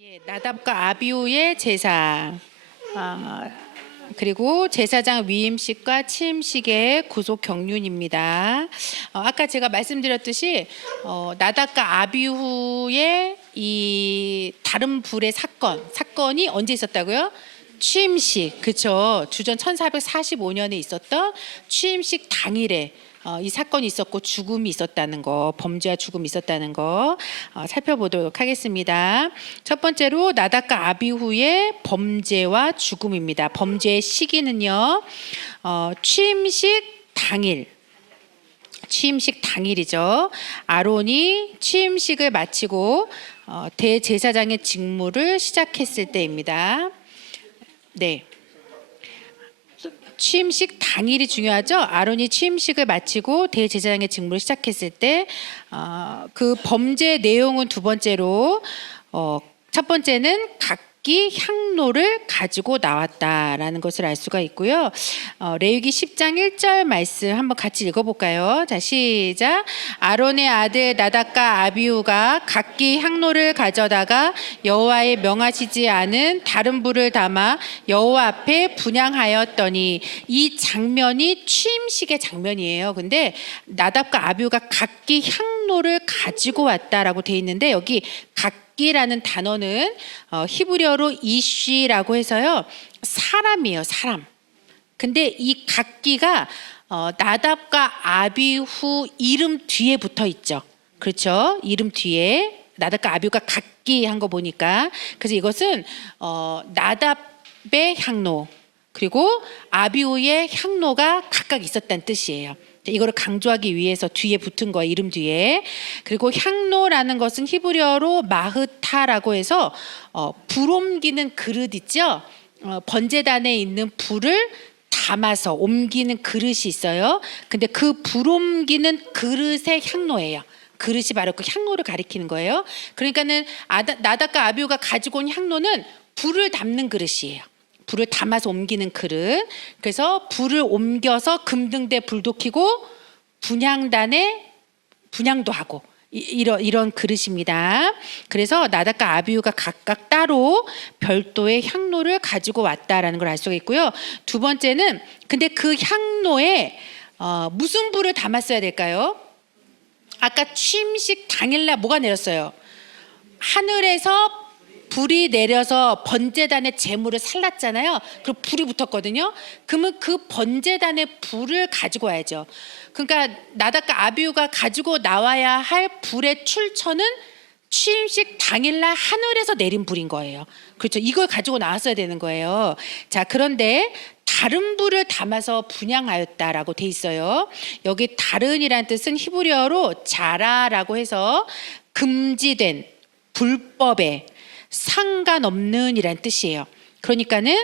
예, 나답과 아비후의 제사, 아, 그리고 제사장 위임식과 취임식의 구속 경륜입니다. 아까 제가 말씀드렸듯이 나답과 아비후의 이 다른 불의 사건이 언제 있었다고요? 취임식, 그쵸? 주전 1445년에 있었던 취임식 당일에 이 사건이 있었고 죽음이 있었다는 거, 범죄와 죽음이 있었다는 거 살펴보도록 하겠습니다. 첫 번째로 나답과 아비후의 범죄와 죽음입니다. 범죄의 시기는요, 취임식 당일. 취임식 당일이죠. 아론이 취임식을 마치고 대제사장의 직무를 시작했을 때입니다. 네. 취임식 당일이 중요하죠. 아론이 취임식을 마치고 대제사장의 직무를 시작했을 때 그 범죄 내용은 두 번째로 첫 번째는 각기 향로를 가지고 나왔다라는 것을 알 수가 있고요. 레위기 10장 1절 말씀 한번 같이 읽어볼까요? 자, 시작. 아론의 아들 나답과 아비후가 각기 향로를 가져다가 여호와의 명하시지 않은 다른 불을 담아 여호와 앞에 분향하였더니, 이 장면이 취임식의 장면이에요. 근데 나답과 아비후가 각기 향로를 가지고 왔다라고 돼 있는데, 여기 각기라는 단어는 히브리어로 이쉬라고 해서요, 사람이에요, 사람. 근데 이 각기가 나답과 아비후 이름 뒤에 붙어 있죠. 그렇죠? 이름 뒤에 나답과 아비후가 각기 한 거 보니까, 그래서 이것은 나답의 향로 그리고 아비후의 향로가 각각 있었다는 뜻이에요. 이거를 강조하기 위해서 뒤에 붙은 거예요, 이름 뒤에. 그리고 향로라는 것은 히브리어로 마흐타라고 해서 불 옮기는 그릇 있죠. 번제단에 있는 불을 담아서 옮기는 그릇이 있어요. 근데 그 불 옮기는 그릇의 향로예요. 그릇이 바로 그 향로를 가리키는 거예요. 그러니까는 나답과 아비후가 가지고 온 향로는 불을 담는 그릇이에요. 불을 담아서 옮기는 그릇. 그래서 불을 옮겨서 금등대 불도 켜고 분향단에 분향도 하고 이런 그릇입니다. 그래서 나답과 아비후가 각각 따로 별도의 향로를 가지고 왔다라는 걸 알 수가 있고요. 두 번째는, 근데 그 향로에 무슨 불을 담았어야 될까요? 아까 취임식 당일날 뭐가 내렸어요? 하늘에서 불이 내려서 번제단의 제물을 살랐잖아요. 그리고 불이 붙었거든요. 그러면 그 번제단의 불을 가지고 와야죠. 그러니까 나답과 아비후가 가지고 나와야 할 불의 출처는 취임식 당일날 하늘에서 내린 불인 거예요. 그렇죠. 이걸 가지고 나왔어야 되는 거예요. 자, 그런데 다른 불을 담아서 분향하였다라고 돼 있어요. 여기 다른이란 뜻은 히브리어로 자라라고 해서 금지된, 불법에 상관없는 이란 뜻이에요. 그러니까는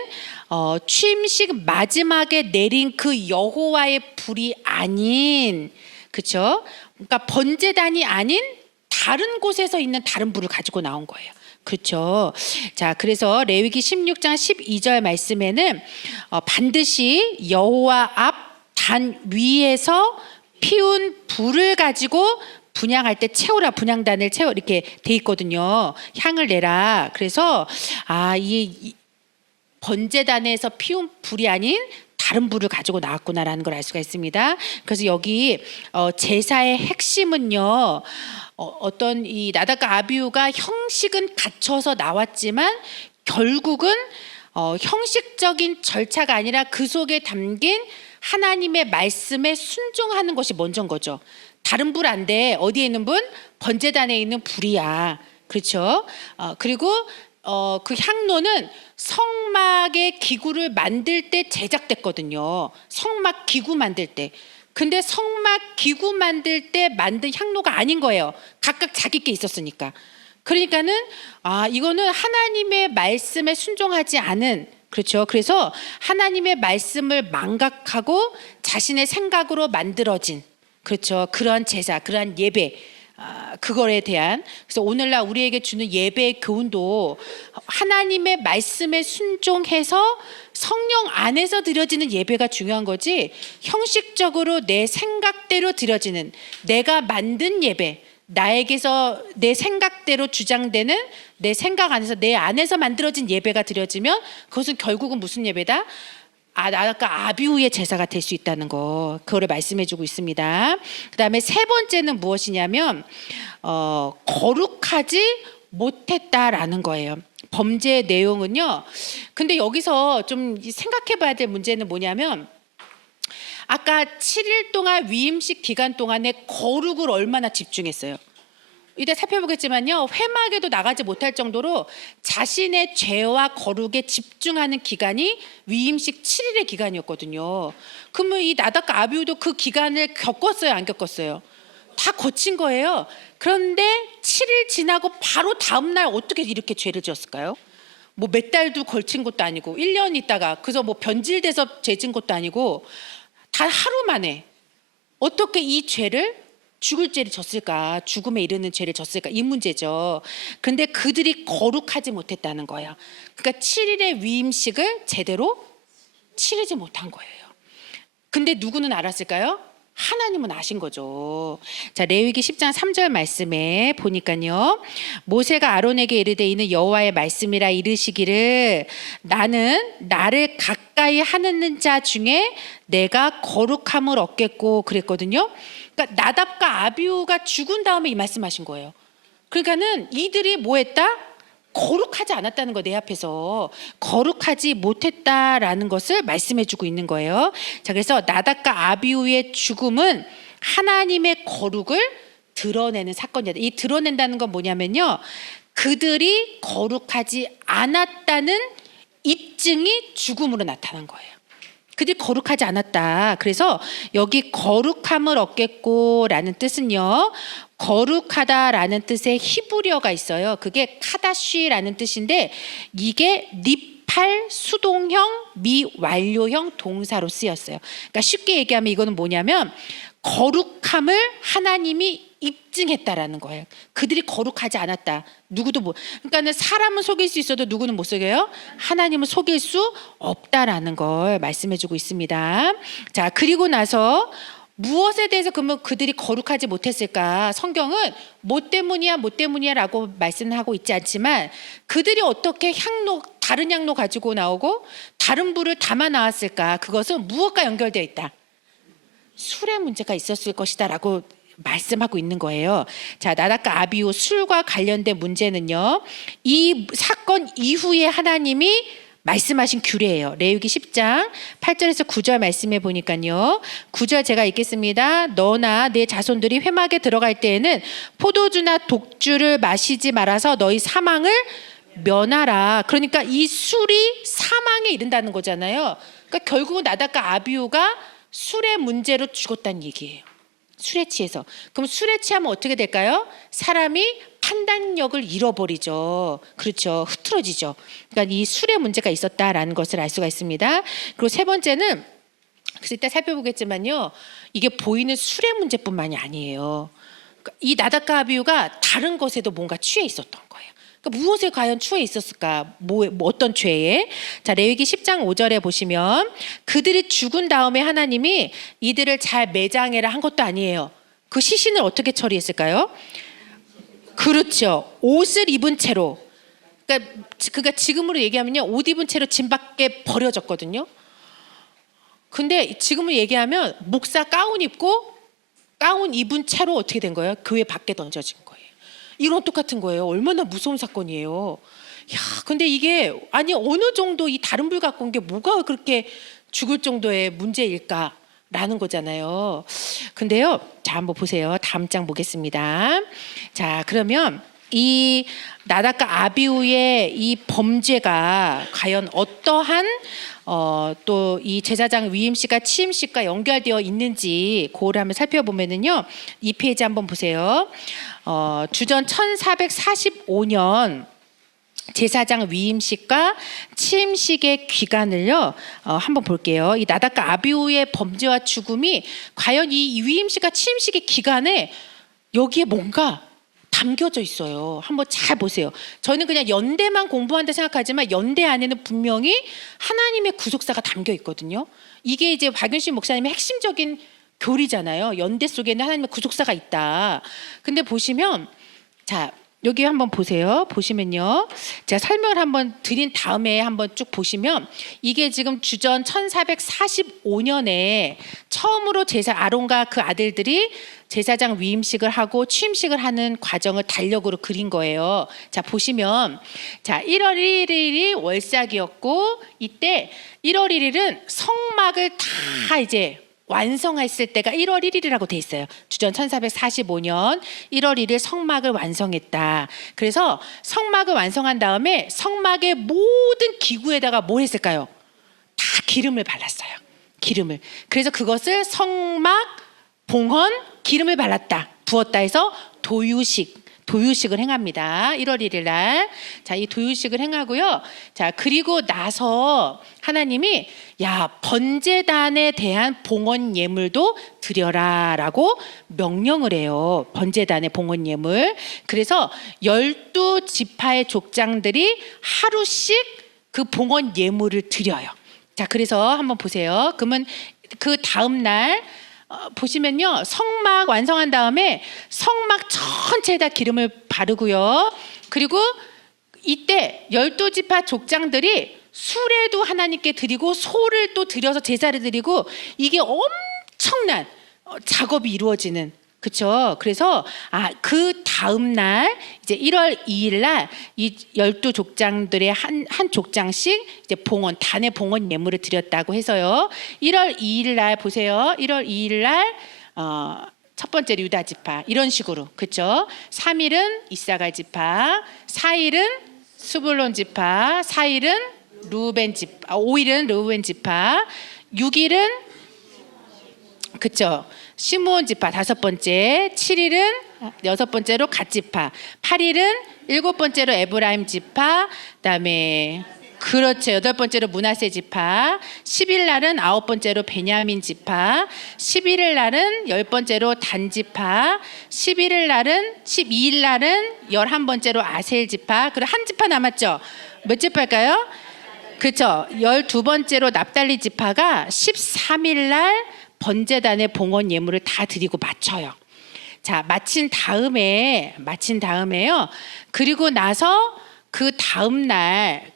취임식 마지막에 내린 그 여호와의 불이 아닌, 그렇죠? 그러니까 번제단이 아닌 다른 곳에서 있는 다른 불을 가지고 나온 거예요. 그렇죠. 자, 그래서 레위기 16장 12절 말씀에는 반드시 여호와 앞 단 위에서 피운 불을 가지고 분향할 때 채우라, 분향단을 채워, 이렇게 돼 있거든요. 향을 내라. 그래서 이 번제단에서 피운 불이 아닌 다른 불을 가지고 나왔구나라는 걸 알 수가 있습니다. 그래서 여기 제사의 핵심은요, 어떤 이 나답과 아비후가 형식은 갖춰서 나왔지만 결국은 형식적인 절차가 아니라 그 속에 담긴 하나님의 말씀에 순종하는 것이 먼저인 거죠. 다른 불 안 돼. 어디에 있는 불? 번제단에 있는 불이야. 그렇죠? 그리고 그 향로는 성막의 기구를 만들 때 제작됐거든요. 성막 기구 만들 때. 근데 성막 기구 만들 때 만든 향로가 아닌 거예요. 각각 자기 게 있었으니까. 그러니까는 이거는 하나님의 말씀에 순종하지 않은, 그렇죠. 그래서 하나님의 말씀을 망각하고 자신의 생각으로 만들어진, 그렇죠, 그러한 제사, 그러한 예배, 그거에 대한, 그래서 오늘날 우리에게 주는 예배의 교훈도 하나님의 말씀에 순종해서 성령 안에서 드려지는 예배가 중요한 거지, 형식적으로 내 생각대로 드려지는, 내가 만든 예배, 나에게서 내 생각대로 주장되는 내 생각 안에서 내 안에서 만들어진 예배가 드려지면 그것은 결국은 무슨 예배다? 아까 아비후의 제사가 될 수 있다는 거, 그거를 말씀해주고 있습니다. 그 다음에 세 번째는 무엇이냐면 거룩하지 못했다라는 거예요. 범죄의 내용은요. 근데 여기서 좀 생각해봐야 될 문제는 뭐냐면 아까 7일 동안 위임식 기간 동안에 거룩을 얼마나 집중했어요. 이때 살펴보겠지만요, 회막에도 나가지 못할 정도로 자신의 죄와 거룩에 집중하는 기간이 위임식 7일의 기간이었거든요. 그러면 이 나답과 아비후도 그 기간을 겪었어요, 안 겪었어요? 다 거친 거예요. 그런데 7일 지나고 바로 다음 날 어떻게 이렇게 죄를 지었을까요? 뭐 몇 달도 걸친 것도 아니고 1년 있다가 그래서 뭐 변질돼서 죄진 것도 아니고 단 하루 만에 어떻게 이 죄를 죽을 죄를 졌을까, 죽음에 이르는 죄를 졌을까, 이 문제죠. 그런데 그들이 거룩하지 못했다는 거예요. 그러니까 7일의 위임식을 제대로 치르지 못한 거예요. 근데 누구는 알았을까요? 하나님은 아신 거죠. 자, 레위기 10장 3절 말씀에 보니까요, 모세가 아론에게 이르되 이는 여호와의 말씀이라 이르시기를 나는 나를 가까이 하는 자 중에 내가 거룩함을 얻겠고 그랬거든요. 그러니까 나답과 아비후가 죽은 다음에 이 말씀하신 거예요. 그러니까는 이들이 뭐 했다? 거룩하지 않았다는 거, 내 앞에서 거룩하지 못했다라는 것을 말씀해주고 있는 거예요. 자, 그래서 나답과 아비후의 죽음은 하나님의 거룩을 드러내는 사건이다. 이 드러낸다는 건 뭐냐면요, 그들이 거룩하지 않았다는 입증이 죽음으로 나타난 거예요. 그들이 거룩하지 않았다. 그래서 여기 거룩함을 얻겠고라는 뜻은요, 거룩하다라는 뜻의 히브리어가 있어요. 그게 카다쉬라는 뜻인데 이게 니팔 수동형 미완료형 동사로 쓰였어요. 그러니까 쉽게 얘기하면 이거는 뭐냐면 거룩함을 하나님이 입증했다라는 거예요. 그들이 거룩하지 않았다. 누구도 뭐, 그러니까는 사람은 속일 수 있어도 누구는 못 속여요? 하나님은 속일 수 없다라는 걸 말씀해주고 있습니다. 자, 그리고 나서 무엇에 대해서 그러면 그들이 거룩하지 못했을까? 성경은 뭐 때문이야라고 말씀하고 있지 않지만 그들이 어떻게 다른 향로 가지고 나오고 다른 불을 담아 나왔을까? 그것은 무엇과 연결되어 있다? 술의 문제가 있었을 것이다라고 말씀하고 있는 거예요. 자, 나답과 아비후 술과 관련된 문제는요, 이 사건 이후에 하나님이 말씀하신 규례예요. 레위기 10장 8절에서 9절 말씀해 보니까요, 9절 제가 읽겠습니다. 너나 내 자손들이 회막에 들어갈 때에는 포도주나 독주를 마시지 말아서 너희 사망을 면하라. 그러니까 이 술이 사망에 이른다는 거잖아요. 그러니까 결국은 나답과 아비후가 술의 문제로 죽었다는 얘기예요. 술에 취해서. 그럼 술에 취하면 어떻게 될까요? 사람이 판단력을 잃어버리죠. 그렇죠. 흐트러지죠. 그러니까 이 술의 문제가 있었다라는 것을 알 수가 있습니다. 그리고 세 번째는 그래서 이따 살펴보겠지만요, 이게 보이는 술의 문제뿐만이 아니에요. 이 나답과 아비후가 다른 것에도 뭔가 취해 있었던 거예요. 그러니까 무엇에 과연 취해 있었을까? 뭐 어떤 죄에? 자, 레위기 10장 5절에 보시면 그들이 죽은 다음에 하나님이 이들을 잘 매장해라 한 것도 아니에요. 그 시신을 어떻게 처리했을까요? 그렇죠. 옷을 입은 채로. 그러니까 지금으로 얘기하면요, 옷 입은 채로 진 밖에 버려졌거든요. 근데 지금으로 얘기하면 목사 가운 입고 가운 입은 채로 어떻게 된 거예요? 교회 밖에 던져진 거예요. 이런 똑같은 거예요. 얼마나 무서운 사건이에요. 야, 근데 이게 아니 어느 정도 이 다른 불 갖고 온 게 뭐가 그렇게 죽을 정도의 문제일까라는 거잖아요. 근데요, 자, 한번 보세요. 다음 장 보겠습니다. 자, 그러면 이 나답과 아비후의 이 범죄가 과연 어떠한 또 이 제사장 위임식과 취임식과 연결되어 있는지 그걸 한번 살펴보면은요, 이 페이지 한번 보세요. 주전 1445년 제사장 위임식과 취임식의 기간을요, 한번 볼게요. 이 나답과 아비후의 범죄와 죽음이 과연 이 위임식과 취임식의 기간에 여기에 뭔가 담겨져 있어요. 한번 잘 보세요. 저는 그냥 연대만 공부한다 생각하지만 연대 안에는 분명히 하나님의 구속사가 담겨 있거든요. 이게 이제 박윤신 목사님의 핵심적인 교리잖아요. 연대 속에는 하나님의 구속사가 있다. 근데 보시면 자 여기 한번 보세요. 보시면요. 제가 설명을 한번 드린 다음에 한번 쭉 보시면 이게 지금 주전 1445년에 처음으로 아론과 그 아들들이 제사장 위임식을 하고 취임식을 하는 과정을 달력으로 그린 거예요. 자 보시면 자 1월 1일이 월삭이었고 이때 1월 1일은 성막을 다 이제 완성했을 때가 1월 1일이라고 돼 있어요. 주전 1445년 1월 1일 성막을 완성했다. 그래서 성막을 완성한 다음에 성막의 모든 기구에다가 뭘 했을까요? 다 기름을 발랐어요. 기름을. 그래서 그것을 성막, 봉헌, 기름을 발랐다. 부었다 해서 도유식을 행합니다. 1월 1일 날. 자, 이 도유식을 행하고요. 자, 그리고 나서 하나님이 번제단에 대한 봉헌 예물도 드려라라고 명령을 해요. 번제단의 봉헌 예물. 그래서 12지파의 족장들이 하루씩 그 봉헌 예물을 드려요. 자, 그래서 한번 보세요. 그러면 그 다음 날 보시면요, 성막 완성한 다음에 성막 전체에다 기름을 바르고요. 그리고 이때 12지파 족장들이 수레도 하나님께 드리고 소를 또 드려서 제사를 드리고 이게 엄청난 작업이 이루어지는, 그렇죠? 그래서 그 다음 날 이제 1월 2일 날 이 12족장들의 한 족장씩 이제 단의 봉헌 예물을 드렸다고 해서요. 1월 2일 날 보세요. 1월 2일 날 첫 번째 유다 지파 이런 식으로, 그렇죠? 3일은 이사갈 지파, 4일은 스불론 지파, 4일은 루벤 지파, 5일은 르우벤 지파, 6일은 그렇죠? 시므온 지파 다섯 번째, 7일은 여섯 번째로 갓 지파, 8일은 일곱 번째로 에브라임 지파, 그다음에 그렇죠, 여덟 번째로 므낫세 지파, 10일 날은 아홉 번째로 베냐민 지파, 11일 날은 열 번째로 단 지파, 11일 날은 12일 날은 11번째로 아셀 지파. 그리고 한 지파 남았죠. 몇 지파일까요? 그렇죠. 12번째로 납달리 지파가 13일 날 번제단의 봉헌 예물을 다 드리고 마쳐요. 자, 마친 다음에요. 그리고 나서 그 다음 날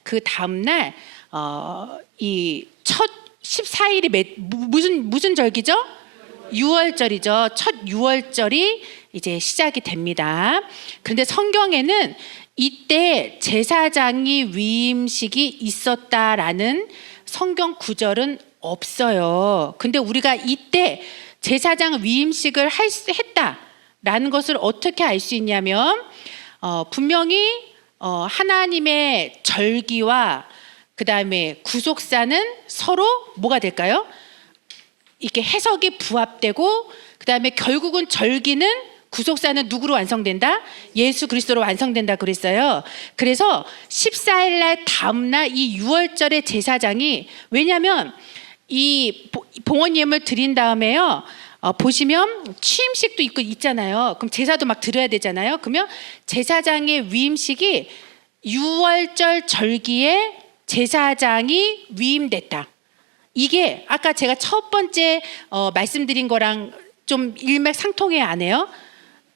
이 첫 14일이 무슨 절기죠? 유월절이죠. 첫 유월절이 이제 시작이 됩니다. 그런데 성경에는 이때 제사장이 위임식이 있었다라는 성경 구절은 없어요. 근데 우리가 이때 제사장 위임식을 했다라는 것을 어떻게 알 수 있냐면 분명히 하나님의 절기와 그 다음에 구속사는 서로 뭐가 될까요? 이렇게 해석이 부합되고 그 다음에 결국은 절기는 구속사는 누구로 완성된다? 예수 그리스도로 완성된다 그랬어요. 그래서 14일 날 다음 날 이 유월절의 제사장이, 왜냐하면 이 봉헌 예물 드린 다음에요, 보시면 취임식도 있잖아요. 그럼 제사도 막 드려야 되잖아요. 그러면 제사장의 위임식이 유월절 절기에 제사장이 위임됐다. 이게 아까 제가 첫 번째 말씀드린 거랑 좀 일맥상통해야 안 해요?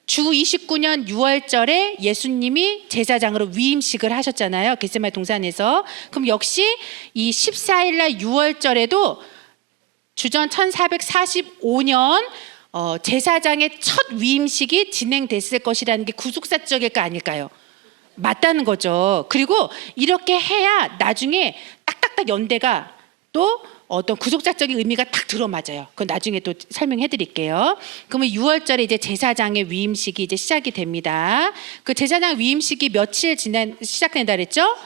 주 29년 6월절에 예수님이 제사장으로 위임식을 하셨잖아요. 겟세마네 동산에서. 그럼 역시 이 14일 날 6월절에도 주전 1445년 제사장의 첫 위임식이 진행됐을 것이라는 게 구속사적일까 아닐까요? 맞다는 거죠. 그리고 이렇게 해야 나중에 딱딱딱 연대가 또 어떤 구속사적인 의미가 딱 들어맞아요. 그건 나중에 또 설명해 드릴게요. 그러면 6월절에 이제 제사장의 위임식이 이제 시작이 됩니다. 그 제사장 위임식이 며칠 시작된다 그랬죠?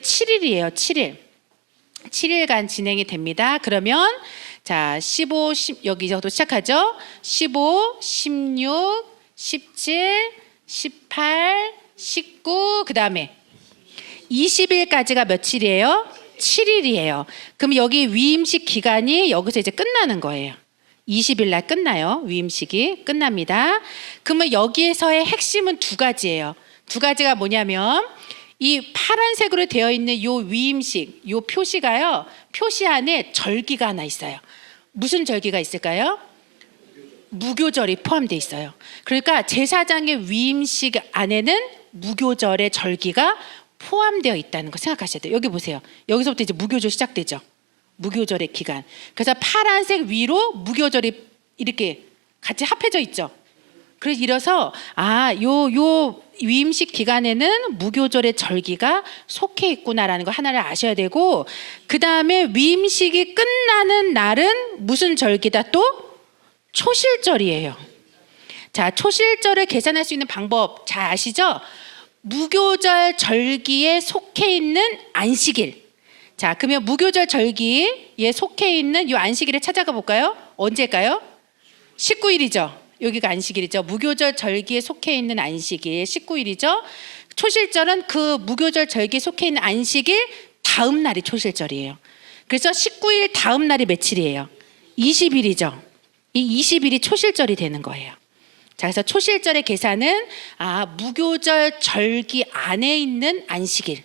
7일이에요. 7일간 진행이 됩니다. 그러면 자, 15, 여기서부터 시작하죠. 15, 16, 17, 18, 19, 그 다음에 20일까지가 며칠이에요? 7일이에요. 그럼 여기 위임식 기간이 여기서 이제 끝나는 거예요. 20일 날 끝나요. 위임식이 끝납니다. 그러면 여기에서의 핵심은 두 가지예요. 두 가지가 뭐냐면 이 파란색으로 되어 있는 요 위임식, 요 표시가요. 표시 안에 절기가 하나 있어요. 무슨 절기가 있을까요? 무교절이 포함되어 있어요. 그러니까 제사장의 위임식 안에는 무교절의 절기가 포함되어 있다는 거 생각하셔야 돼요. 여기 보세요. 여기서부터 이제 무교절 시작되죠. 무교절의 기간. 그래서 파란색 위로 무교절이 이렇게 같이 합해져 있죠. 그래서 이래서 요 위임식 기간에는 무교절의 절기가 속해 있구나라는 거 하나를 아셔야 되고, 그 다음에 위임식이 끝나는 날은 무슨 절기다? 또 초실절이에요. 자, 초실절을 계산할 수 있는 방법 잘 아시죠? 무교절 절기에 속해 있는 안식일. 자, 그러면 무교절 절기에 속해 있는 이 안식일을 찾아가 볼까요? 언제일까요? 19일이죠. 여기가 안식일이죠. 무교절 절기에 속해 있는 안식일 19일이죠. 초실절은 그 무교절 절기에 속해 있는 안식일 다음 날이 초실절이에요. 그래서 19일 다음 날이 며칠이에요? 20일이죠. 이 20일이 초실절이 되는 거예요. 자, 그래서 초실절의 계산은 무교절 절기 안에 있는 안식일,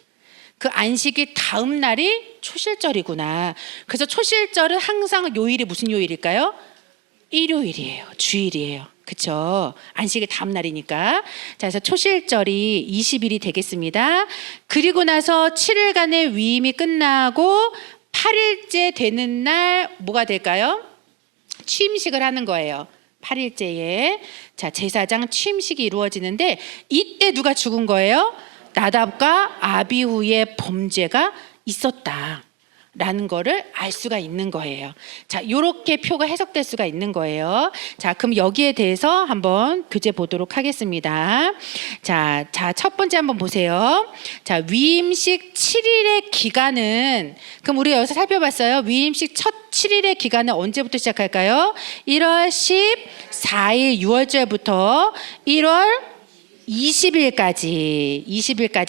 그 안식일 다음 날이 초실절이구나. 그래서 초실절은 항상 요일이 무슨 요일일까요? 일요일이에요. 주일이에요. 그렇죠? 안식일 다음 날이니까. 자, 그래서 초실절이 20일이 되겠습니다. 그리고 나서 7일간의 위임이 끝나고 8일째 되는 날 뭐가 될까요? 취임식을 하는 거예요. 8일째에. 자, 제사장 취임식이 이루어지는데 이때 누가 죽은 거예요? 나답과 아비후의 범죄가 있었다 라는 거를 알 수가 있는 거예요. 자, 요렇게 표가 해석될 수가 있는 거예요. 자, 그럼 여기에 대해서 한번 교재 보도록 하겠습니다. 자, 첫 번째 한번 보세요. 자, 위임식 7일의 기간은, 그럼 우리가 여기서 살펴봤어요. 위임식 첫 7일의 기간은 언제부터 시작할까요? 1월 14일 6월절부터 1월 20일까지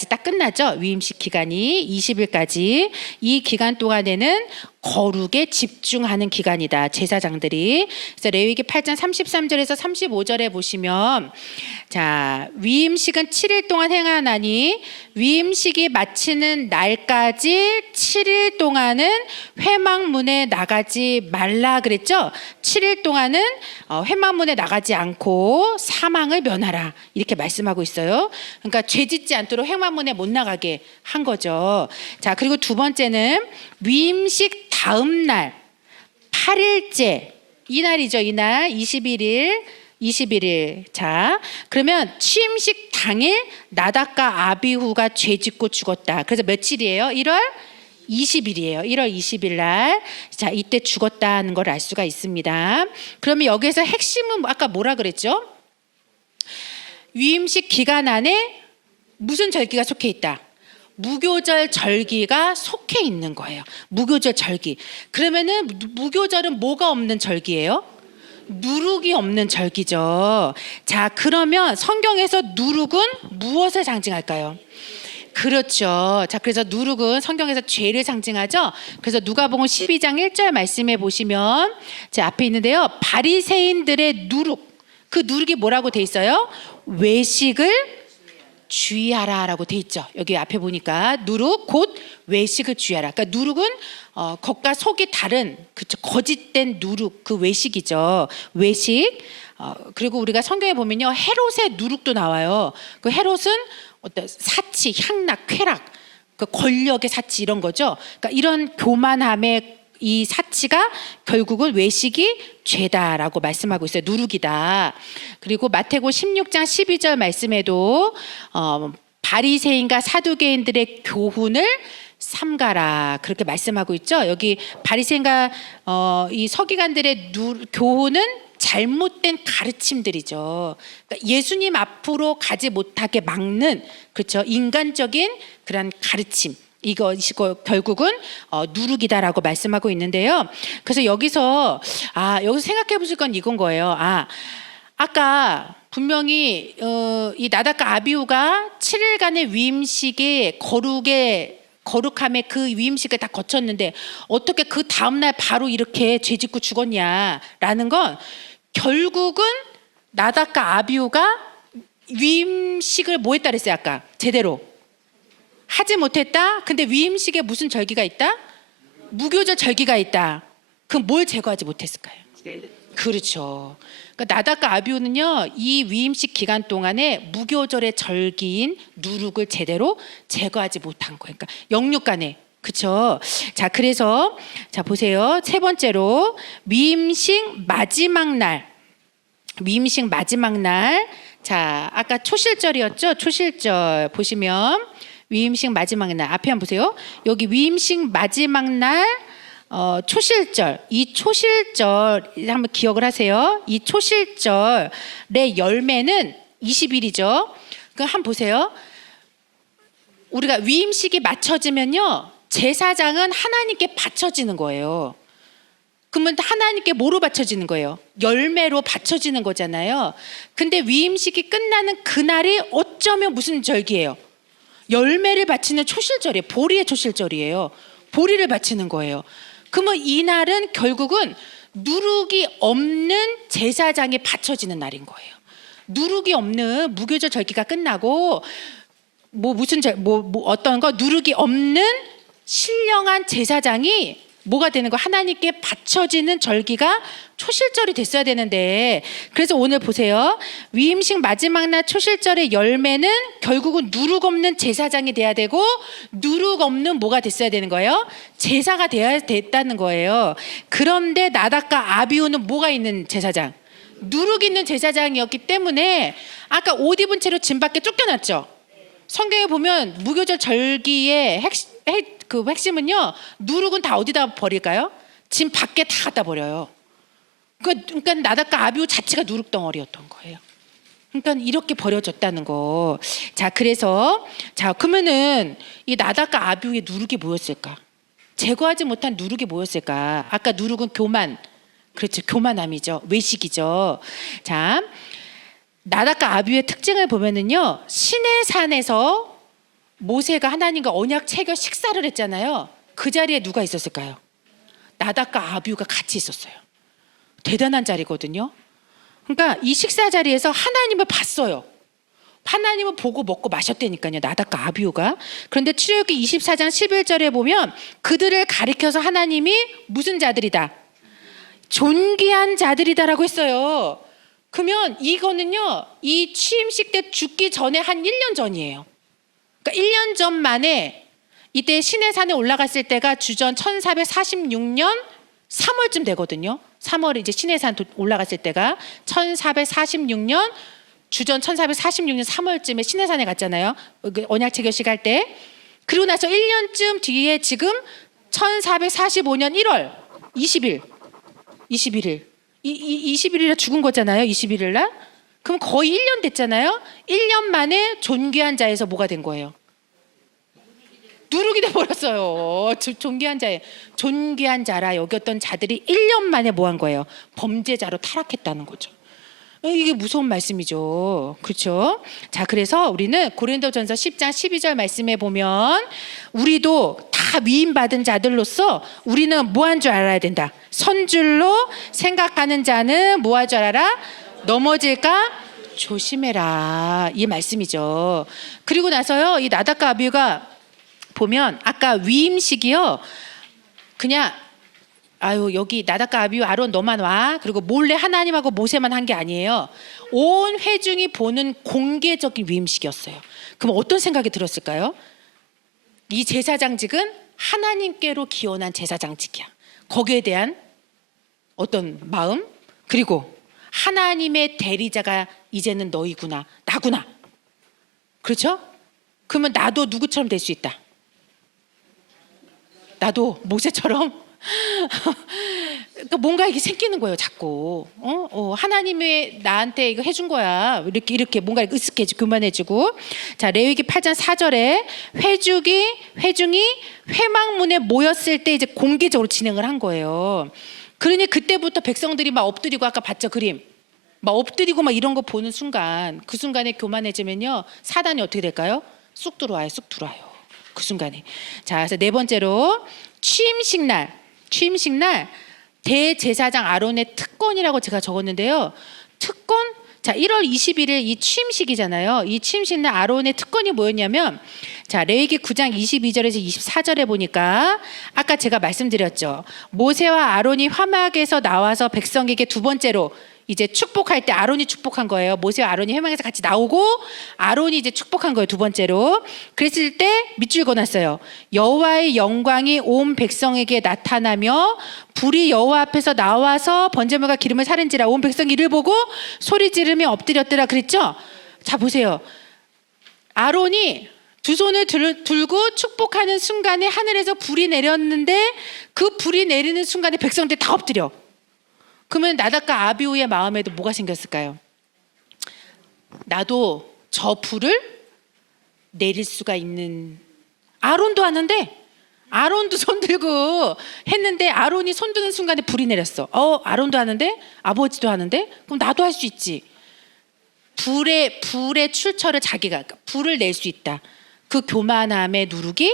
딱 끝나죠. 위임식 기간이 20일까지. 이 기간 동안에는 거룩에 집중하는 기간이다. 제사장들이. 그래서 레위기 8장 33절에서 35절에 보시면, 자, 위임식은 7일 동안 행하나니 위임식이 마치는 날까지 7일 동안은 회막문에 나가지 말라 그랬죠. 7일 동안은 회막문에 나가지 않고 사망을 면하라 이렇게 말씀하고 있어요. 그러니까 죄 짓지 않도록 회막문에 못 나가게 한 거죠. 자, 그리고 두 번째는 위임식 다음 날 8일째 이날이죠. 이날 21일. 자, 그러면 취임식 당일 나답과 아비후가 죄 짓고 죽었다. 그래서 며칠이에요? 1월 20일이에요. 1월 20일 날. 자, 이때 죽었다는 걸 알 수가 있습니다. 그러면 여기에서 핵심은 아까 뭐라 그랬죠? 위임식 기간 안에 무슨 절기가 속해 있다? 무교절 절기가 속해 있는 거예요. 무교절 절기. 그러면은 무교절은 뭐가 없는 절기예요? 누룩이 없는 절기죠. 자, 그러면 성경에서 누룩은 무엇을 상징할까요? 그렇죠. 자, 그래서 누룩은 성경에서 죄를 상징하죠. 그래서 누가복음 12장 1절 말씀에 보시면 제 앞에 있는데요. 바리새인들의 누룩. 그 누룩이 뭐라고 돼 있어요? 외식을 주의하라라고 돼 있죠. 여기 앞에 보니까 누룩 곧 외식을 주의하라. 그러니까 누룩은 겉과 속이 다른 그쵸 거짓된 누룩 그 외식이죠. 외식. 그리고 우리가 성경에 보면요 헤롯의 누룩도 나와요. 그 헤롯은 어떤 사치, 향락, 쾌락, 그 권력의 사치 이런 거죠. 그러니까 이런 교만함의 이 사치가 결국은 외식이 죄다라고 말씀하고 있어요. 누룩이다. 그리고 마태복음 16장 12절 말씀에도 바리새인과 사두개인들의 교훈을 삼가라 그렇게 말씀하고 있죠. 여기 바리새인과 이 서기관들의 교훈은 잘못된 가르침들이죠. 그러니까 예수님 앞으로 가지 못하게 막는 그렇죠. 인간적인 그런 가르침. 이것이 결국은 누룩이다라고 말씀하고 있는데요. 그래서 여기서 생각해 보실 건 이건 거예요. 아까 분명히 이 나답과 아비후가 7일간의 위임식에 거룩함의 그 위임식을 다 거쳤는데 어떻게 그 다음날 바로 이렇게 죄짓고 죽었냐라는 건 결국은 나답과 아비후가 위임식을 뭐 했다 그랬어요? 아까 제대로 하지 못했다. 근데 위임식에 무슨 절기가 있다? 무교절 절기가 있다. 그럼 뭘 제거하지 못했을까요? 그렇죠. 그러니까 나답과 아비후는요, 이 위임식 기간 동안에 무교절의 절기인 누룩을 제대로 제거하지 못한 거예요. 그러니까 영육간에. 그렇죠. 자, 그래서 자 보세요. 세 번째로 위임식 마지막 날. 위임식 마지막 날. 자, 아까 초실절이었죠? 초실절 보시면 위임식 마지막 날 앞에 한번 보세요. 여기 위임식 마지막 날 초실절, 이 초실절 한번 기억을 하세요. 이 초실절의 열매는 20일이죠. 그 한번 보세요. 우리가 위임식이 맞춰지면요, 제사장은 하나님께 바쳐지는 거예요. 그러면 하나님께 뭐로 바쳐지는 거예요? 열매로 바쳐지는 거잖아요. 근데 위임식이 끝나는 그날이 어쩌면 무슨 절기예요? 열매를 바치는 초실절이에요. 보리의 초실절이에요. 보리를 바치는 거예요. 그러면 이날은 결국은 누룩이 없는 제사장이 바쳐지는 날인 거예요. 누룩이 없는 무교절 절기가 끝나고 어떤 거 누룩이 없는 신령한 제사장이 뭐가 되는 거? 하나님께 바쳐지는 절기가 초실절이 됐어야 되는데, 그래서 오늘 보세요. 위임식 마지막 날 초실절의 열매는 결국은 누룩 없는 제사장이 돼야 되고, 누룩 없는 뭐가 됐어야 되는 거예요? 제사가 됐다는 거예요. 그런데 나답과 아비후는 뭐가 있는 제사장? 누룩 있는 제사장이었기 때문에 아까 옷 입은 채로 진 밖에 쫓겨났죠. 성경에 보면 무교절 절기의 핵심은요, 누룩은 다 어디다 버릴까요? 진 밖에 다 갖다 버려요. 그러니까 나답과 아비후 자체가 누룩 덩어리였던 거예요. 그러니까 이렇게 버려졌다는 거. 자, 그래서 자 그러면은 이 나답과 아비후의 누룩이 뭐였을까? 제거하지 못한 누룩이 뭐였을까? 아까 누룩은 교만, 그렇죠, 교만함이죠, 외식이죠. 자, 나답과 아비후의 특징을 보면은요, 시내산에서 모세가 하나님과 언약 체결 식사를 했잖아요. 그 자리에 누가 있었을까요? 나답과 아비후가 같이 있었어요. 대단한 자리거든요. 그러니까 이 식사 자리에서 하나님을 봤어요. 하나님을 보고 먹고 마셨다니까요, 나답과 아비후가. 그런데 출애굽기 24장 11절에 보면 그들을 가리켜서 하나님이 무슨 자들이다? 존귀한 자들이다라고 했어요. 그러면 이거는요, 이 취임식 때 죽기 전에 한 1년 전이에요. 그러니까 1년 전 만에 이때 시내산에 올라갔을 때가 주전 1446년 3월쯤 되거든요. 3월에 이제 시내산 올라갔을 때가 1446년 주전 1446년 3월쯤에 시내산에 갔잖아요. 언약 체결식 할 때. 그리고 나서 1년쯤 뒤에 지금 1445년 1월 20일 21일에 죽은 거잖아요. 21일 날. 그럼 거의 1년 됐잖아요. 1년 만에 존귀한 자에서 뭐가 된 거예요? 누룩이 돼버렸어요. 존귀한 자라 여겼던 자들이 1년 만에 뭐 한 거예요? 범죄자로 타락했다는 거죠. 이게 무서운 말씀이죠. 그렇죠? 자, 그래서 우리는 고린도전서 10장 12절 말씀에 보면 우리도 다 위임받은 자들로서 우리는 뭐 한 줄 알아야 된다. 선줄로 생각하는 자는 뭐 할 줄 알아라? 넘어질까 조심해라, 이 말씀이죠. 그리고 나서요, 이 나답과 아비후가 보면 아까 위임식이요, 그냥 여기 나답과 아비후 아론 너만 와, 그리고 몰래 하나님하고 모세만 한 게 아니에요. 온 회중이 보는 공개적인 위임식이었어요. 그럼 어떤 생각이 들었을까요? 이 제사장직은 하나님께로 기원한 제사장직이야. 거기에 대한 어떤 마음, 그리고 하나님의 대리자가 이제는 너희구나, 나구나. 그렇죠? 그러면 나도 누구처럼 될 수 있다. 나도 모세처럼 그러니까 뭔가 이게 생기는 거예요, 자꾸. 하나님이 나한테 이거 해준 거야. 이렇게 뭔가 으쓱해지고 교만해지고. 자, 레위기 8장 4절에 회중이 회막문에 모였을 때 이제 공개적으로 진행을 한 거예요. 그러니 그때부터 백성들이 막 엎드리고, 아까 봤죠, 그림. 막 엎드리고 막 이런 거 보는 순간, 그 순간에 교만해지면요, 사단이 어떻게 될까요? 쑥 들어와요. 그 순간에. 자, 그래서 네 번째로 취임식 날 대제사장 아론의 특권이라고 제가 적었는데요. 특권, 자, 1월 21일 이 취임식이잖아요. 이 취임식 날 아론의 특권이 뭐였냐면, 자, 레위기 9장 22절에서 24절에 보니까 아까 제가 말씀드렸죠. 모세와 아론이 화막에서 나와서 백성에게 두 번째로 이제 축복할 때 아론이 축복한 거예요. 모세와 아론이 회막에서 같이 나오고 아론이 이제 축복한 거예요. 두 번째로. 그랬을 때 밑줄 그어놨어요. 여호와의 영광이 온 백성에게 나타나며 불이 여호와 앞에서 나와서 번제물과 기름을 사른지라 온 백성이 이를 보고 소리 지르며 엎드렸더라 그랬죠. 자, 보세요. 아론이 두 손을 들고 축복하는 순간에 하늘에서 불이 내렸는데 그 불이 내리는 순간에 백성들 다 엎드려. 그러면 나답과 아비후의 마음에도 뭐가 생겼을까요? 나도 저 불을 내릴 수가 있는. 아론도 하는데, 아론도 손 들고 했는데 아론이 손 드는 순간에 불이 내렸어. 아론도 하는데, 아버지도 하는데, 그럼 나도 할 수 있지. 불의 출처를 자기가, 불을 낼 수 있다. 그 교만함의 누룩이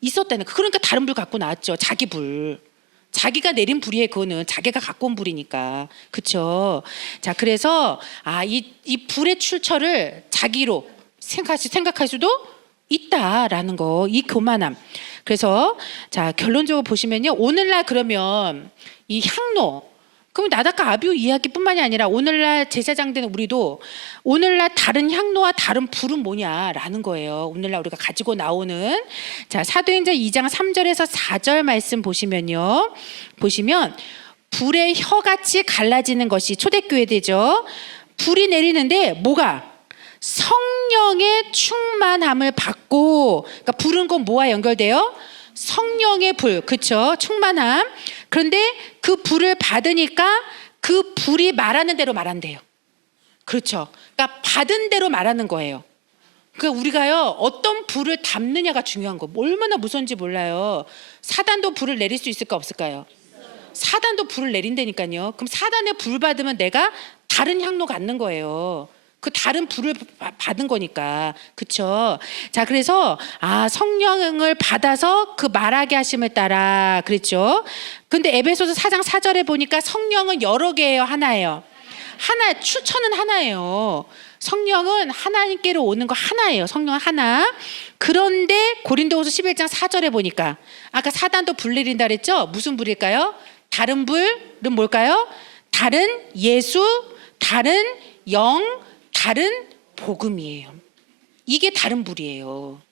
있었다는 거. 그러니까 다른 불 갖고 나왔죠. 자기 불. 자기가 내린 불이에요. 그거는 자기가 갖고 온 불이니까. 그렇죠? 자, 그래서 이 불의 출처를 자기로 생각할 수도 있다라는 거. 이 교만함. 그래서 자, 결론적으로 보시면요. 오늘날 그러면 이 향로, 그럼 나답과 아비후 이야기뿐만이 아니라 오늘날 제사장 되는 우리도 오늘날 다른 향로와 다른 불은 뭐냐라는 거예요. 오늘날 우리가 가지고 나오는. 자, 사도행전 2장 3절에서 4절 말씀 보시면요. 보시면 불의 혀같이 갈라지는 것이 초대교회되죠. 불이 내리는데 뭐가? 성령의 충만함을 받고, 그러니까 불은 건 뭐와 연결돼요? 성령의 불, 그렇죠? 충만함. 그런데 그 불을 받으니까 그 불이 말하는 대로 말한대요. 그렇죠? 그러니까 받은 대로 말하는 거예요. 그러니까 우리가요, 어떤 불을 담느냐가 중요한 거. 얼마나 무서운지 몰라요. 사단도 불을 내릴 수 있을까 없을까요? 사단도 불을 내린다니까요. 그럼 사단의 불 받으면 내가 다른 향로 갖는 거예요. 그 다른 불을 받은 거니까. 그렇죠? 자, 그래서 성령을 받아서 그 말하게 하심을 따라 그랬죠. 근데 에베소서 4장 4절에 보니까 성령은 여러 개예요, 하나예요. 하나, 출처는 하나예요. 성령은 하나님께로 오는 거 하나예요. 성령은 하나. 그런데 고린도후서 11장 4절에 보니까 아까 사단도 불 내린다 그랬죠? 무슨 불일까요? 다른 불은 뭘까요? 다른 예수, 다른 영, 다른 복음이에요. 이게 다른 불이에요.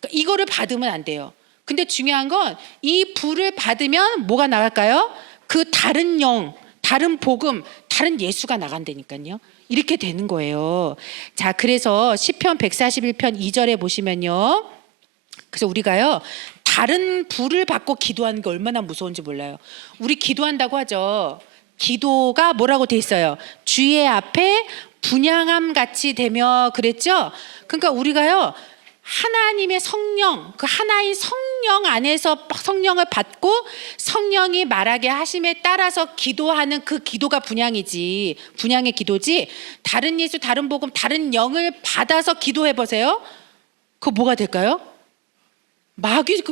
그러니까 이거를 받으면 안 돼요. 근데 중요한 건 이 불을 받으면 뭐가 나갈까요? 그 다른 영, 다른 복음, 다른 예수가 나간다니까요. 이렇게 되는 거예요. 자, 그래서 시편 141편 2절에 보시면요. 그래서 우리가요, 다른 불을 받고 기도하는 게 얼마나 무서운지 몰라요. 우리 기도한다고 하죠. 기도가 뭐라고 돼 있어요? 주의 앞에 분향함 같이 되며 그랬죠? 그러니까 우리가요, 하나님의 성령, 그 하나인 성령 안에서 성령을 받고 성령이 말하게 하심에 따라서 기도하는 그 기도가 분향이지, 분향의 기도지. 다른 예수, 다른 복음, 다른 영을 받아서 기도해 보세요. 그거 뭐가 될까요?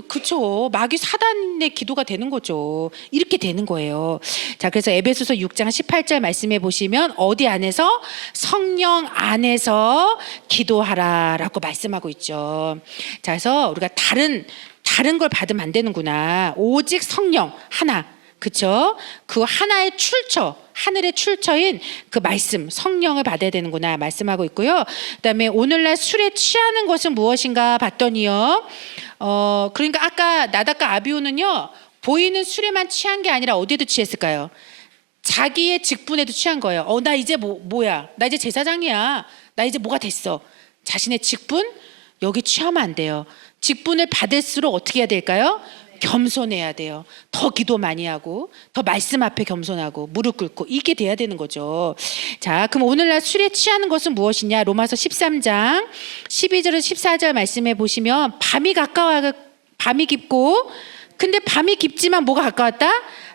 그쵸. 마귀 사단의 기도가 되는 거죠. 이렇게 되는 거예요. 자, 그래서 에베소서 6장 18절 말씀해 보시면 어디 안에서? 성령 안에서 기도하라라고 말씀하고 있죠. 자, 그래서 우리가 다른 걸 받으면 안 되는구나. 오직 성령 하나. 그쵸? 그 하나의 출처, 하늘의 출처인 그 말씀, 성령을 받아야 되는구나 말씀하고 있고요. 그다음에 오늘날 술에 취하는 것은 무엇인가 봤더니요. 그러니까 아까 나답과 아비후는요, 보이는 술에만 취한 게 아니라 어디에도 취했을까요? 자기의 직분에도 취한 거예요. 나 이제 뭐야? 나 이제 제사장이야. 나 이제 뭐가 됐어? 자신의 직분? 여기 취하면 안 돼요. 직분을 받을수록 어떻게 해야 될까요? 겸손해야 돼요. 더 기도 많이 하고, 더 말씀 앞에 겸손하고, 무릎 꿇고, 이게 돼야 되는 거죠. 자, 그럼 오늘날 술에 취하는 것은 무엇이냐? 로마서 13장 12절에서 14절 말씀해 보시면 밤이 깊고, 근데 밤이 깊지만 뭐가 가까웠다?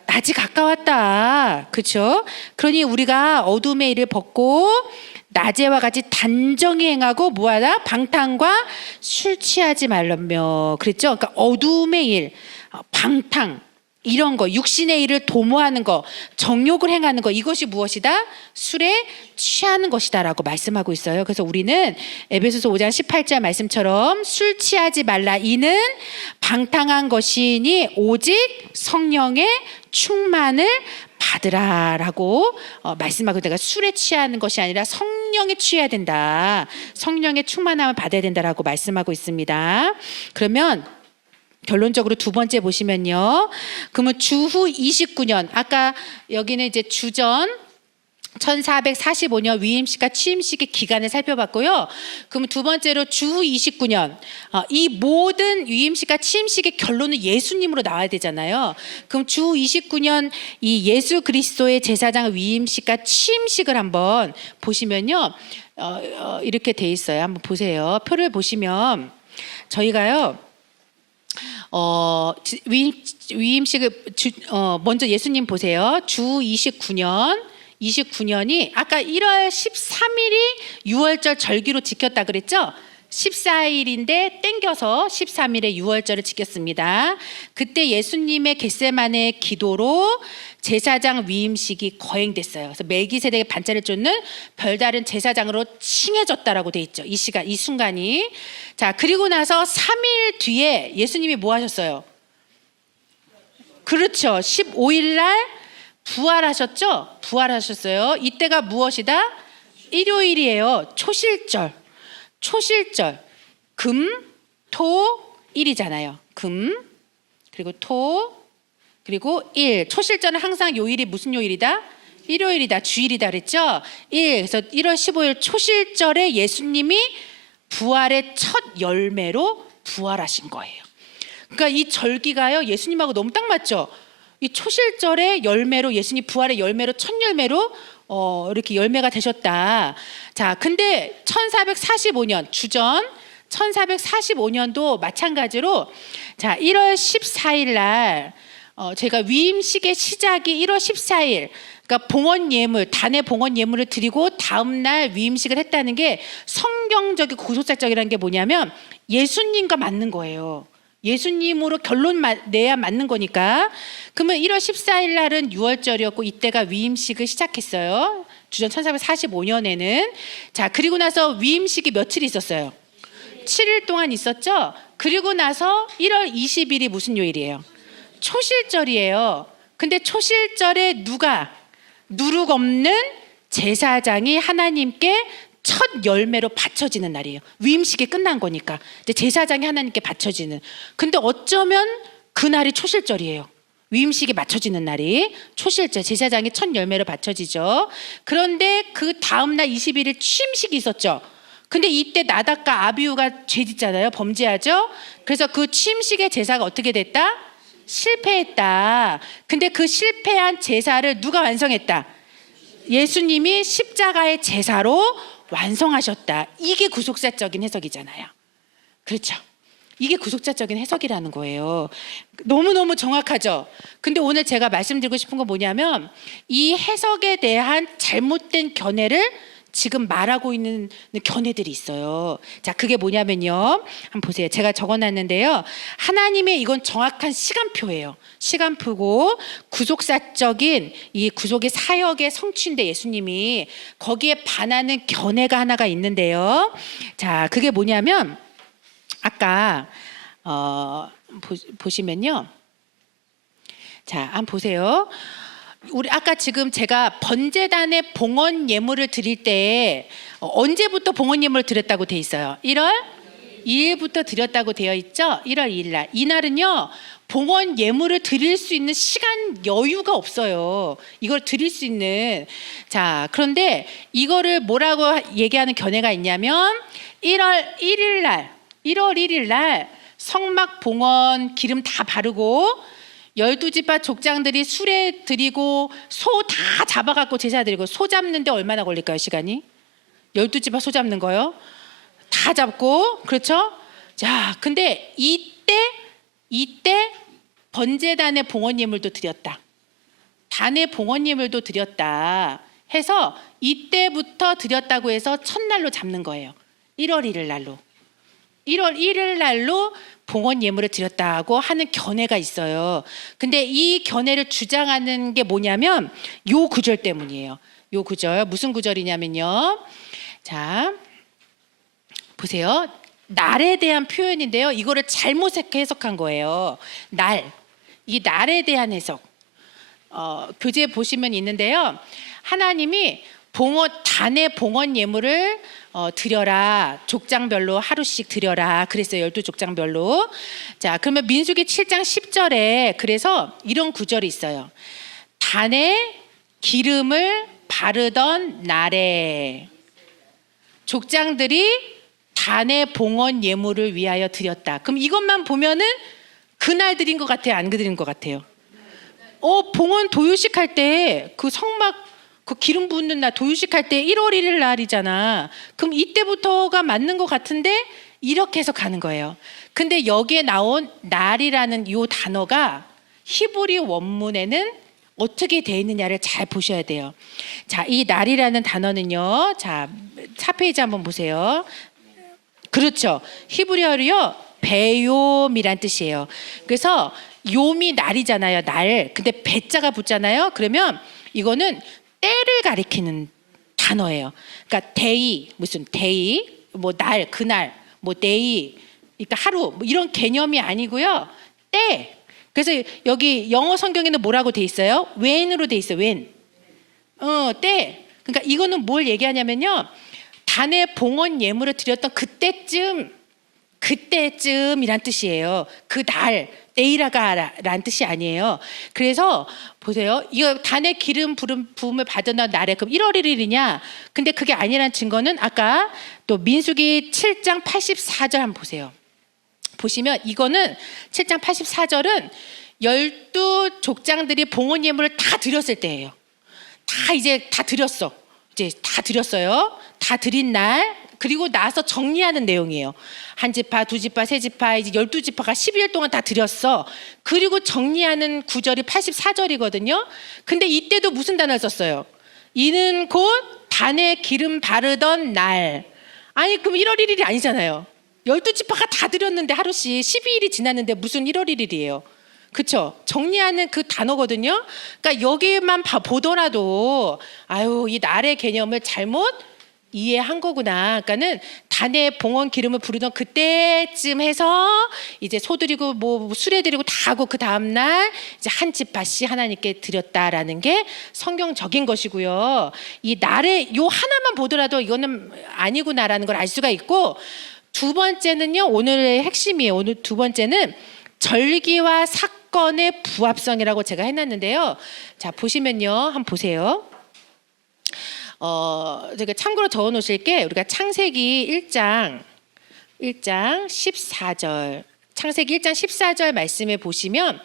낮이 가까웠다. 그렇죠? 그러니 우리가 어둠의 일을 벗고 낮에와 같이 단정히 행하고 뭐하다? 방탕과 술 취하지 말라며 그랬죠? 그러니까 어둠의 일, 방탕, 이런 거, 육신의 일을 도모하는 거, 정욕을 행하는 거, 이것이 무엇이다? 술에 취하는 것이다라고 말씀하고 있어요. 그래서 우리는 에베소서 5장 18절 말씀처럼 술 취하지 말라. 이는 방탕한 것이니 오직 성령의 충만을 받으라라고 말씀하고, 내가 술에 취하는 것이 아니라 성령에 취해야 된다. 성령의 충만함을 받아야 된다라고 말씀하고 있습니다. 그러면 결론적으로 두 번째 보시면요. 그러면 주후 29년, 아까 여기는 이제 주전 1445년 위임식과 취임식의 기간을 살펴봤고요. 그러면 두 번째로 주후 29년, 이 모든 위임식과 취임식의 결론은 예수님으로 나와야 되잖아요. 그럼 주후 29년 이 예수 그리스도의 제사장 위임식과 취임식을 한번 보시면요. 이렇게 돼 있어요. 한번 보세요. 표를 보시면 저희가요. 위임식을 먼저 예수님 보세요. 주 29년이 아까 1월 13일이 유월절 절기로 지켰다 그랬죠? 14일인데 땡겨서 13일에 유월절을 지켰습니다. 그때 예수님의 겟세마네 기도로 제사장 위임식이 거행됐어요. 그래서 멜기세덱의 반차를 쫓는 별다른 제사장으로 칭해졌다라고 돼 있죠. 이 시간, 이 순간이. 자, 그리고 나서 3일 뒤에 예수님이 뭐 하셨어요? 그렇죠. 15일 날 부활하셨죠? 부활하셨어요. 이때가 무엇이다? 일요일이에요. 초실절. 금, 토, 일이잖아요. 금, 그리고 토, 그리고 일. 초실절은 항상 요일이 무슨 요일이다? 일요일이다. 주일이다 그랬죠? 그래서 1월 15일 초실절에 예수님이 부활의 첫 열매로 부활하신 거예요. 그러니까 이 절기가요, 예수님하고 너무 딱 맞죠? 이 초실절의 열매로, 예수님 부활의 열매로, 첫 열매로 이렇게 열매가 되셨다. 자, 근데 1445년 주전 1445년도 마찬가지로 자, 1월 14일 날 제가 위임식의 시작이 1월 14일, 그러니까 봉헌 예물, 단의 봉헌 예물을 드리고 다음 날 위임식을 했다는 게 성경적이고 구속사적이라는 게 뭐냐면 예수님과 맞는 거예요. 예수님으로 결론 내야 맞는 거니까. 그러면 1월 14일 날은 유월절이었고 이때가 위임식을 시작했어요. 주전 1445년에는. 자, 그리고 나서 위임식이 며칠 있었어요? 7일 동안 있었죠. 그리고 나서 1월 20일이 무슨 요일이에요? 초실절이에요. 근데 초실절에 누룩 없는 제사장이 하나님께 첫 열매로 바쳐지는 날이에요. 위임식이 끝난 거니까 이제 제사장이 하나님께 바쳐지는. 근데 어쩌면 그날이 초실절이에요. 위임식이 맞춰지는 날이 초실절, 제사장이 첫 열매로 바쳐지죠. 그런데 그 다음 날 21일 취임식이 있었죠. 근데 이때 나답과 아비후가 죄 짓잖아요. 범죄하죠. 그래서 그 취임식의 제사가 어떻게 됐다? 실패했다. 근데 그 실패한 제사를 누가 완성했다? 예수님이 십자가의 제사로 완성하셨다. 이게 구속사적인 해석이잖아요. 그렇죠? 이게 구속사적인 해석이라는 거예요. 너무너무 정확하죠? 근데 오늘 제가 말씀드리고 싶은 건 뭐냐면 이 해석에 대한 잘못된 견해를 지금 말하고 있는 견해들이 있어요. 자, 그게 뭐냐면요. 한번 보세요. 제가 적어놨는데요. 하나님의 이건 정확한 시간표예요. 시간표고 구속사적인 이 구속의 사역의 성취인데 예수님이 거기에 반하는 견해가 하나가 있는데요. 자, 그게 뭐냐면 아까 보시면요. 자, 한번 보세요. 우리 아까 지금 제가 번제단에 봉헌 예물을 드릴 때 언제부터 봉헌 예물을 드렸다고 돼 있어요? 1월 2일부터 드렸다고 되어 있죠? 1월 2일 날. 이날은요. 봉헌 예물을 드릴 수 있는 시간 여유가 없어요. 이걸 드릴 수 있는. 자, 그런데 이거를 뭐라고 얘기하는 견해가 있냐면 1월 1일 날 성막 봉헌 기름 다 바르고 12지파 족장들이 수레 드리고 소 다 잡아갖고 제사 드리고. 소 잡는데 얼마나 걸릴까요, 시간이? 12지파 소 잡는 거요? 다 잡고. 그렇죠? 자, 근데 이때 번제단의 봉헌 예물도 드렸다. 단의 봉헌 예물도 드렸다 해서 이때부터 드렸다고 해서 첫날로 잡는 거예요. 1월 1일 날로. 1월 1일 날로 봉헌 예물을 드렸다고 하는 견해가 있어요. 근데 이 견해를 주장하는 게 뭐냐면 요 구절 때문이에요. 요 구절 무슨 구절이냐면요. 자, 보세요. 날에 대한 표현인데요. 이거를 잘못 해석한 거예요. 날. 이 날에 대한 해석. 교재 보시면 있는데요. 하나님이 단의 봉헌 예물을 드려라. 족장별로 하루씩 드려라. 그랬어요. 12족장별로. 자, 그러면 민수기 7장 10절에 그래서 이런 구절이 있어요. 단의 기름을 바르던 날에 족장들이 단의 봉헌 예물을 위하여 드렸다. 그럼 이것만 보면은 그날 드린 것 같아요? 안 드린 것 같아요? 봉헌 도유식 할 때 그 성막 그 기름 붓는 날 도유식 할 때 1월 1일 날이잖아. 그럼 이때부터가 맞는 것 같은데 이렇게 해서 가는 거예요. 근데 여기에 나온 날이라는 이 단어가 히브리 원문에는 어떻게 돼 있느냐를 잘 보셔야 돼요. 자, 이 날이라는 단어는요. 자, 4페이지 한번 보세요. 그렇죠. 히브리어로요. 베요미란 뜻이에요. 그래서 요미 날이잖아요. 날. 근데 배자가 붙잖아요. 그러면 이거는 때를 가리키는 단어예요. 그러니까 데이, 무슨 데이, 뭐 날, 그날, 뭐 데이, 그러니까 하루 뭐 이런 개념이 아니고요. 때. 그래서 여기 영어 성경에는 뭐라고 돼 있어요? when으로 돼 있어요. when. 때. 그러니까 이거는 뭘 얘기하냐면요. 단의 봉헌 예물을 드렸던 그때쯤이란 뜻이에요. 그 날, 데이라가란 뜻이 아니에요. 그래서 보세요. 이거 단의 기름 부음을 받은 날에 그럼 1월 1일이냐? 근데 그게 아니란 증거는 아까 또 민수기 7장 84절 한번 보세요. 보시면 이거는 7장 84절은 12족장들이 봉헌 예물을 다 드렸을 때예요. 이제 다 드렸어. 이제 다 드렸어요. 다 드린 날 그리고 나서 정리하는 내용이에요. 한 지파, 두 지파, 세 지파, 이제 12지파가 12일 동안 다 드렸어. 그리고 정리하는 구절이 84절이거든요. 근데 이때도 무슨 단어를 썼어요? 이는 곧 단에 기름 바르던 날. 아니 그럼 1월 1일이 아니잖아요. 12지파가 다 드렸는데 하루씩 12일이 지났는데 무슨 1월 1일이에요. 그렇죠? 정리하는 그 단어거든요. 그러니까 여기만 보더라도 이 날의 개념을 잘못 이해한 거구나. 그러니까는 단의 봉헌 기름을 부르던 그때쯤 해서 이제 소드리고 뭐 수레드리고 다 하고 그 다음 날 이제 한 지파씩 하나님께 드렸다라는 게 성경적인 것이고요. 이 날에 요 하나만 보더라도 이거는 아니구나라는 걸 알 수가 있고, 두 번째는요. 오늘의 핵심이에요. 오늘 두 번째는 절기와 사건의 부합성이라고 제가 해놨는데요. 자, 보시면요. 한번 보세요. 제가 참고로 적어 놓으실게. 우리가 창세기 1장 14절 창세기 1장 14절 말씀에 보시면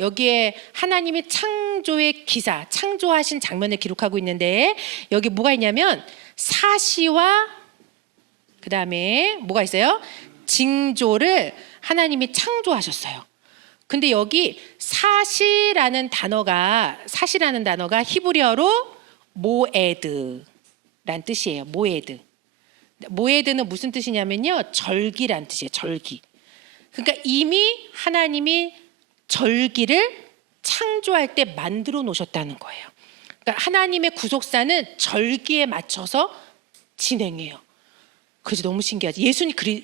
여기에 하나님의 창조의 기사, 창조하신 장면을 기록하고 있는데 여기 뭐가 있냐면 사시와 그 다음에 뭐가 있어요? 징조를 하나님이 창조하셨어요. 근데 여기 사시라는 단어가 히브리어로 모에드란 뜻이에요. 모에드는 무슨 뜻이냐면요. 절기란 뜻이에요. 절기. 그러니까 이미 하나님이 절기를 창조할 때 만들어 놓으셨다는 거예요. 그러니까 하나님의 구속사는 절기에 맞춰서 진행해요. 그래서 너무 신기하지.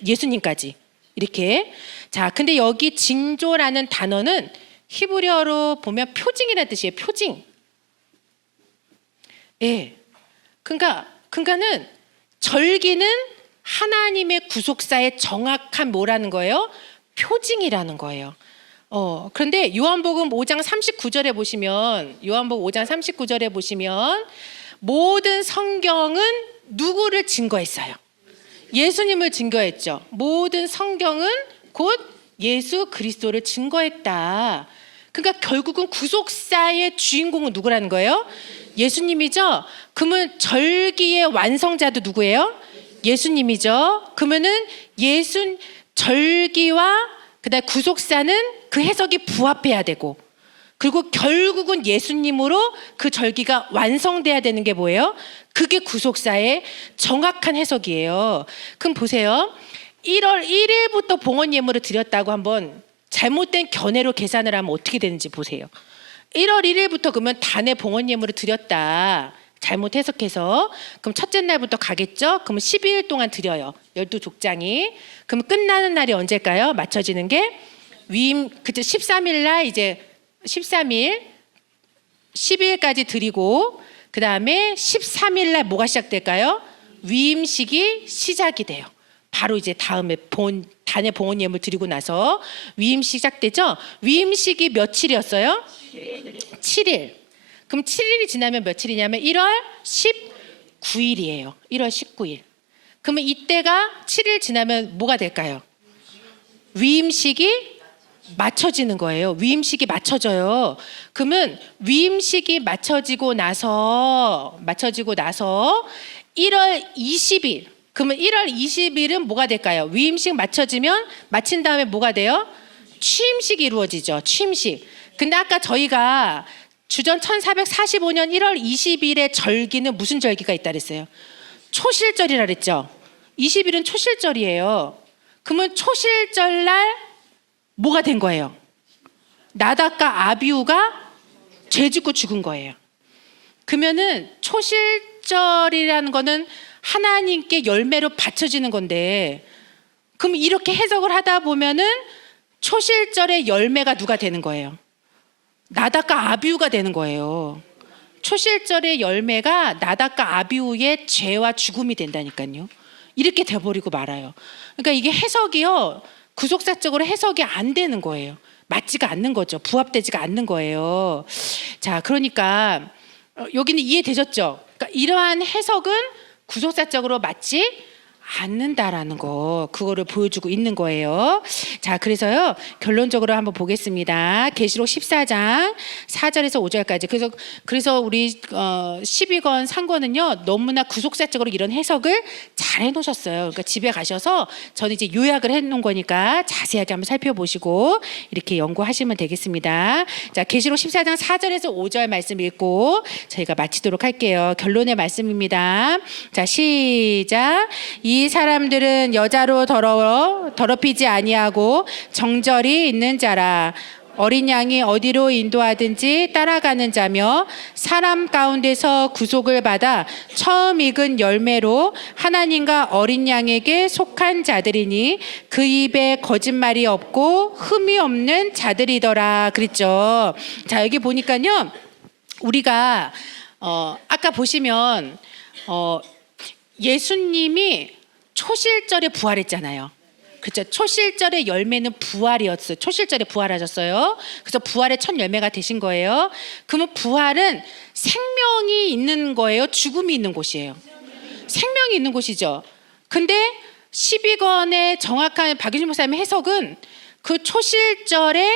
예수님까지 이렇게. 자, 근데 여기 징조라는 단어는 히브리어로 보면 표징이라는 뜻이에요. 표징. 예. 그러니까는 절기는 하나님의 구속사의 정확한 뭐라는 거예요? 표징이라는 거예요. 그런데 요한복음 5장 39절에 보시면 모든 성경은 누구를 증거했어요? 예수님을 증거했죠. 모든 성경은 곧 예수 그리스도를 증거했다. 그러니까 결국은 구속사의 주인공은 누구라는 거예요? 예수님이죠. 그러면 절기의 완성자도 누구예요? 예수님이죠. 그러면은 절기와 그다음 구속사는 그 해석이 부합해야 되고, 그리고 결국은 예수님으로 그 절기가 완성돼야 되는 게 뭐예요? 그게 구속사의 정확한 해석이에요. 그럼 보세요. 1월 1일부터 봉헌 예물을 드렸다고 한번 잘못된 견해로 계산을 하면 어떻게 되는지 보세요. 1월 1일부터 그러면 단에 봉헌 예물을 드렸다. 잘못 해석해서 그럼 첫째 날부터 가겠죠? 그러면 12일 동안 드려요. 12족장이. 그럼 끝나는 날이 언제일까요? 맞춰지는 게 위임 그때 13일 날 이제 13일 12일까지 드리고 그다음에 13일 날 뭐가 시작될까요? 위임식이 시작이 돼요. 바로 이제 다음에 단의 봉헌 예물 드리고 나서 위임 시작되죠? 위임식이 며칠이었어요? 7일. 그럼 7일이 지나면 며칠이냐면 1월 19일이에요. 1월 19일. 그러면 이때가 7일 지나면 뭐가 될까요? 위임식이 맞춰지는 거예요. 위임식이 맞춰져요. 그러면 위임식이 맞춰지고 나서 1월 20일. 그러면 1월 20일은 뭐가 될까요? 위임식 맞춰지면 마친 다음에 뭐가 돼요? 취임식이 이루어지죠. 취임식. 근데 아까 저희가 주전 1445년 1월 20일의 절기는 무슨 절기가 있다 그랬어요? 초실절이라 그랬죠. 20일은 초실절이에요. 그러면 초실절 날 뭐가 된 거예요? 나답과 아비후가 죄 짓고 죽은 거예요. 그러면은 초실절이라는 거는 하나님께 열매로 바쳐지는 건데, 그럼 이렇게 해석을 하다 보면은 초실절의 열매가 누가 되는 거예요? 나답과 아비후가 되는 거예요. 초실절의 열매가 나답과 아비후의 죄와 죽음이 된다니까요. 이렇게 돼버리고 말아요. 그러니까 이게 해석이요, 구속사적으로 해석이 안 되는 거예요. 맞지가 않는 거죠. 부합되지가 않는 거예요. 자, 그러니까 여기는 이해되셨죠? 그러니까 이러한 해석은 구속사적으로 맞지 않는다라는 거, 그거를 보여주고 있는 거예요. 자, 그래서요 결론적으로 한번 보겠습니다. 계시록 14장 4절에서 5절까지. 그래서 우리 12권 상권은요 너무나 구속사적으로 이런 해석을 잘 해놓으셨어요. 그러니까 집에 가셔서 저는 이제 요약을 해놓은 거니까 자세하게 한번 살펴보시고 이렇게 연구하시면 되겠습니다. 자, 계시록 14장 4절에서 5절 말씀 읽고 저희가 마치도록 할게요. 결론의 말씀입니다. 자, 시작. 이 사람들은 여자로 더럽히지 아니하고 정절이 있는 자라. 어린 양이 어디로 인도하든지 따라가는 자며 사람 가운데서 구속을 받아 처음 익은 열매로 하나님과 어린 양에게 속한 자들이니 그 입에 거짓말이 없고 흠이 없는 자들이더라 그랬죠. 자, 여기 보니까요 우리가 아까 보시면 예수님이 초실절에 부활했잖아요. 그렇죠. 초실절의 열매는 부활이었어요. 초실절에 부활하셨어요. 그래서 부활의 첫 열매가 되신 거예요. 그러면 부활은 생명이 있는 거예요? 죽음이 있는 곳이에요? 생명이 있는 곳이죠. 근데 12권의 정확한 박유진 목사님의 해석은 그 초실절에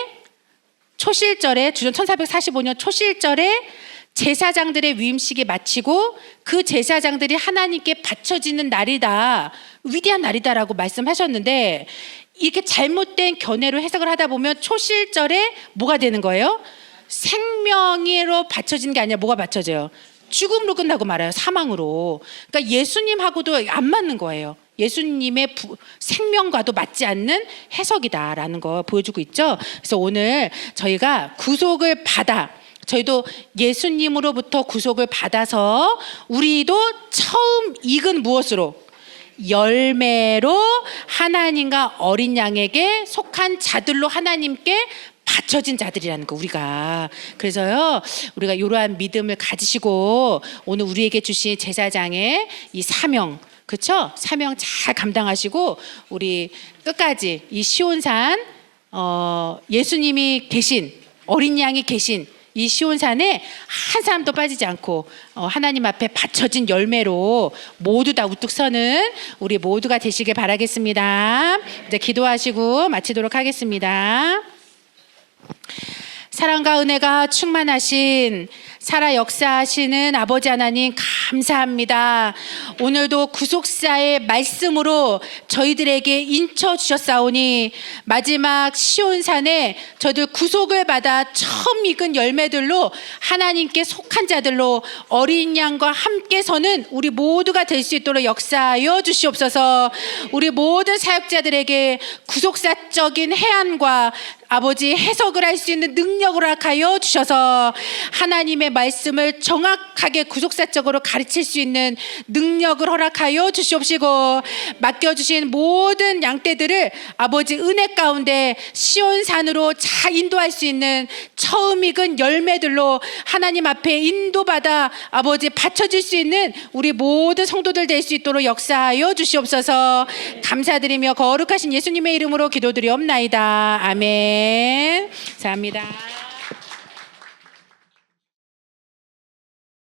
주전 1445년 초실절에 제사장들의 위임식이 마치고 그 제사장들이 하나님께 바쳐지는 날이다, 위대한 날이다라고 말씀하셨는데, 이렇게 잘못된 견해로 해석을 하다 보면 초실절에 뭐가 되는 거예요? 생명으로 바쳐지는 게 아니라 뭐가 바쳐져요? 죽음으로 끝나고 말아요. 사망으로. 그러니까 예수님하고도 안 맞는 거예요. 예수님의 생명과도 맞지 않는 해석이다라는 거 보여주고 있죠. 그래서 오늘 저희가 구속을 받아, 저희도 예수님으로부터 구속을 받아서 우리도 처음 익은 무엇으로? 열매로 하나님과 어린 양에게 속한 자들로 하나님께 바쳐진 자들이라는 거, 우리가. 그래서요 우리가 이러한 믿음을 가지시고 오늘 우리에게 주신 제사장의 이 사명, 그렇죠? 사명 잘 감당하시고 우리 끝까지 이 시온산 예수님이 계신, 어린 양이 계신 이 시온산에 한 사람도 빠지지 않고 하나님 앞에 바쳐진 열매로 모두 다 우뚝 서는 우리 모두가 되시길 바라겠습니다. 이제 기도하시고 마치도록 하겠습니다. 사랑과 은혜가 충만하신 살아 역사하시는 아버지 하나님 감사합니다. 오늘도 구속사의 말씀으로 저희들에게 인쳐 주셨사오니 마지막 시온산에 저희들 구속을 받아 처음 익은 열매들로 하나님께 속한 자들로 어린 양과 함께 서는 우리 모두가 될 수 있도록 역사하여 주시옵소서. 우리 모든 사역자들에게 구속사적인 해안과 아버지 해석을 할 수 있는 능력을 허락하여 주셔서 하나님의 말씀을 정확하게 구속사적으로 가르칠 수 있는 능력을 허락하여 주시옵시고 맡겨주신 모든 양떼들을 아버지 은혜 가운데 시온산으로 잘 인도할 수 있는 처음 익은 열매들로 하나님 앞에 인도받아 아버지 바쳐질 수 있는 우리 모든 성도들 될 수 있도록 역사하여 주시옵소서. 감사드리며 거룩하신 예수님의 이름으로 기도드리옵나이다. 아멘. 감사합니다.